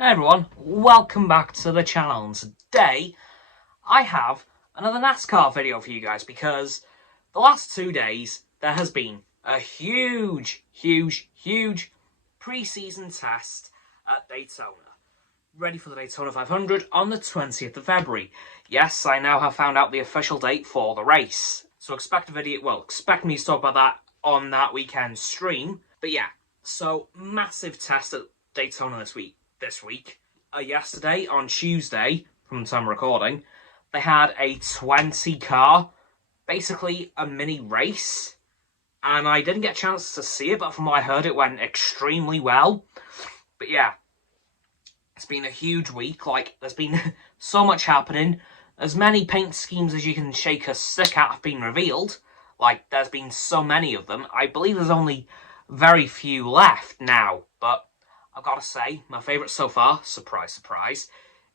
Hey everyone, welcome back to the channel, and today I have another NASCAR video for you guys because the last 2 days there has been a huge pre-season test at Daytona. Ready for the Daytona 500 on the 20th of February. Yes, I now have found out the official date for the race, so expect me to talk about that on that weekend stream. But yeah, so massive test at Daytona this week. Yesterday, on Tuesday, from the time of recording, they had a 20 car, basically a mini race, and I didn't get a chance to see it, but from what I heard, it went extremely well. But yeah, it's been a huge week. There's been so much happening. As many paint schemes as you can shake a stick at have been revealed. There's been so many of them. I believe there's only very few left now, but I've got to say, my favourite so far, surprise, surprise,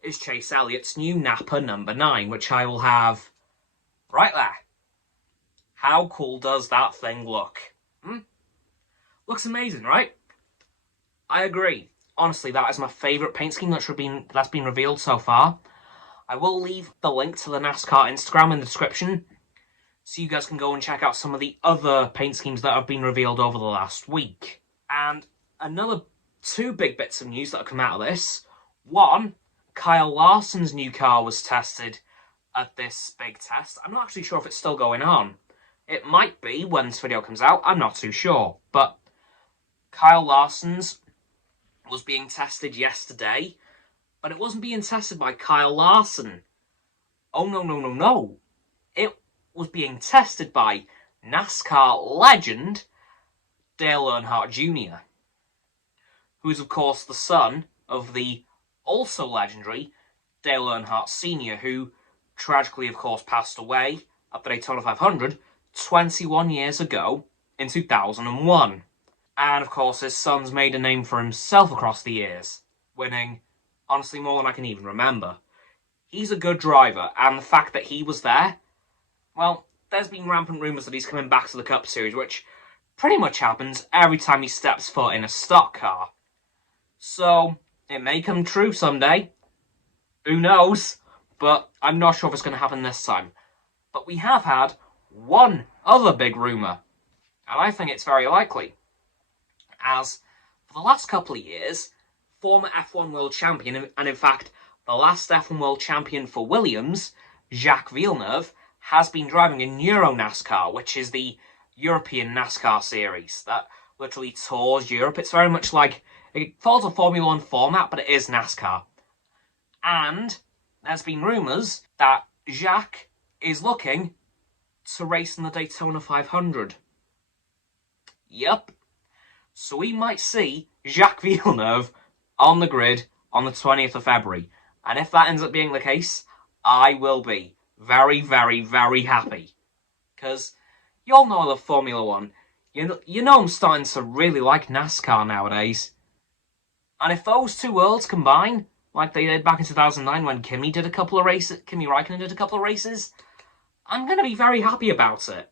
is Chase Elliott's new Napa number 9, which I will have right there. How cool does that thing look? Looks amazing, right? I agree. Honestly, that is my favourite paint scheme that's been revealed so far. I will leave the link to the NASCAR Instagram in the description, so you guys can go and check out some of the other paint schemes that have been revealed over the last week. And another 2 big bits of news that have come out of this. One, Kyle Larson's new car was tested at this big test. I'm not actually sure if it's still going on. It might be when this video comes out. I'm not too sure. But Kyle Larson's was being tested yesterday, but it wasn't being tested by Kyle Larson. Oh, no. It was being tested by NASCAR legend Dale Earnhardt Jr., who is, of course, the son of the also legendary Dale Earnhardt Sr., who tragically, of course, passed away at the Daytona 500 21 years ago in 2001. And, of course, his son's made a name for himself across the years, winning, honestly, more than I can even remember. He's a good driver, and the fact that he was there, well, there's been rampant rumours that he's coming back to the Cup Series, which pretty much happens every time he steps foot in a stock car. So, it may come true someday. Who knows? But I'm not sure if it's going to happen this time. But we have had one other big rumour, and I think it's very likely. As, for the last couple of years, former F1 World Champion, and in fact, the last F1 World Champion for Williams, Jacques Villeneuve, has been driving in Euro NASCAR, which is the European NASCAR series that literally tours Europe. It's very much like, it follows a Formula 1 format, but it is NASCAR. And there's been rumours that Jacques is looking to race in the Daytona 500. Yep. So we might see Jacques Villeneuve on the grid on the 20th of February. And if that ends up being the case, I will be very, very, very happy. Because you all know I love Formula 1. You know I'm starting to really like NASCAR nowadays. And if those two worlds combine, like they did back in 2009 when Kimi Raikkonen did a couple of races, I'm going to be very happy about it.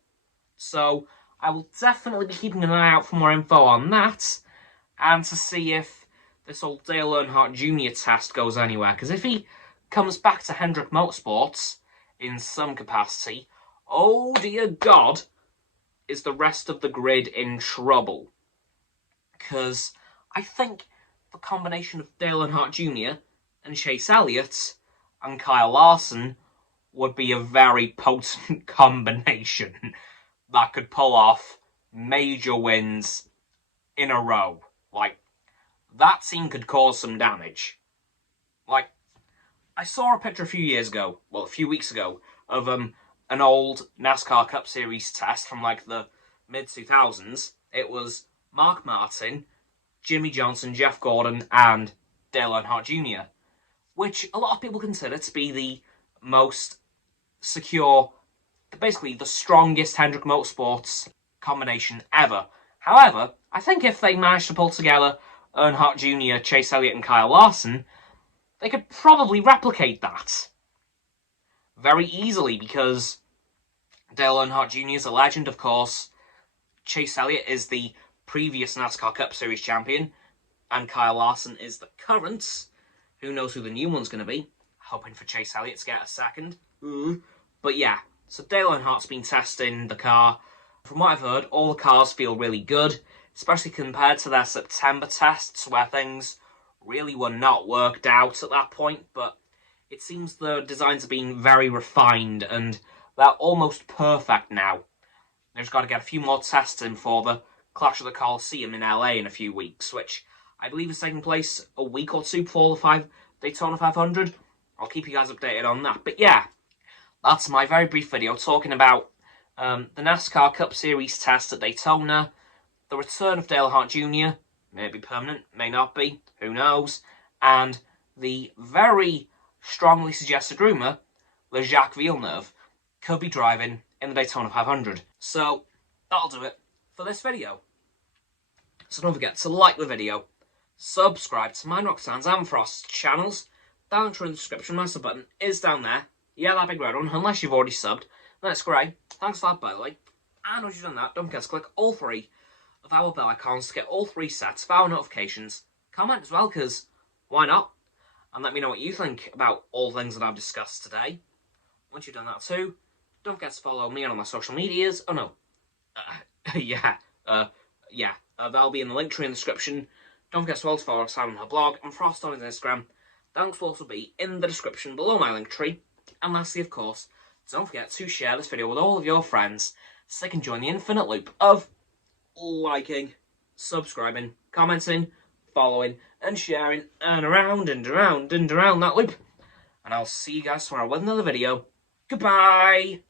So I will definitely be keeping an eye out for more info on that, and to see if this old Dale Earnhardt Jr. test goes anywhere. Because if he comes back to Hendrick Motorsports in some capacity, oh dear God, is the rest of the grid in trouble. Because I think the combination of Dale Earnhardt Jr. and Chase Elliott and Kyle Larson would be a very potent combination that could pull off major wins in a row. That team could cause some damage. I saw a picture a few weeks ago, of an old NASCAR Cup Series test from the mid-2000s. It was Mark Martin, Jimmy Johnson, Jeff Gordon, and Dale Earnhardt Jr., which a lot of people consider to be the most secure, basically the strongest Hendrick Motorsports combination ever. However, I think if they managed to pull together Earnhardt Jr., Chase Elliott, and Kyle Larson, they could probably replicate that very easily, because Dale Earnhardt Jr. is a legend, of course. Chase Elliott is the previous NASCAR Cup Series champion, and Kyle Larson is the current Who knows who the new one's going to be? Hoping for Chase Elliott to get a second. But yeah, so Dale Earnhardt's been testing the car. From what I've heard, all the cars feel really good, especially compared to their September tests where things really were not worked out at that point. But it seems the designs have been very refined and they're almost perfect now. They've just got to get a few more tests in for the Clash of the Coliseum in LA in a few weeks, which I believe is taking place a week or two before the Daytona 500. I'll keep you guys updated on that. But yeah, that's my very brief video talking about the NASCAR Cup Series test at Daytona, the return of Dale Earnhardt Jr., may be permanent, may not be, who knows, and the very strongly suggested rumour that Jacquesvilleneuve could be driving in the Daytona 500. So, that'll do it for this video. So don't forget to like the video, subscribe to mine, Roxanne's and Frost's channels. Down in the description, my sub button is down there. Yeah, that big red one, unless you've already subbed. That's great. Thanks for that, by the way. And once you've done that, don't forget to click all three of our bell icons to get all three sets of our notifications. Comment as well, because why not? And let me know what you think about all things that I've discussed today. Once you've done that too, don't forget to follow me on all my social medias. Oh no. That'll be in the link tree in the description. Don't forget to follow Roxanne on her blog and Frost on his Instagram. That will also be in the description below my link tree. And lastly, of course, don't forget to share this video with all of your friends so they can join the infinite loop of liking, subscribing, commenting, following, and sharing, and around and around and around that loop. And I'll see you guys tomorrow with another video. Goodbye!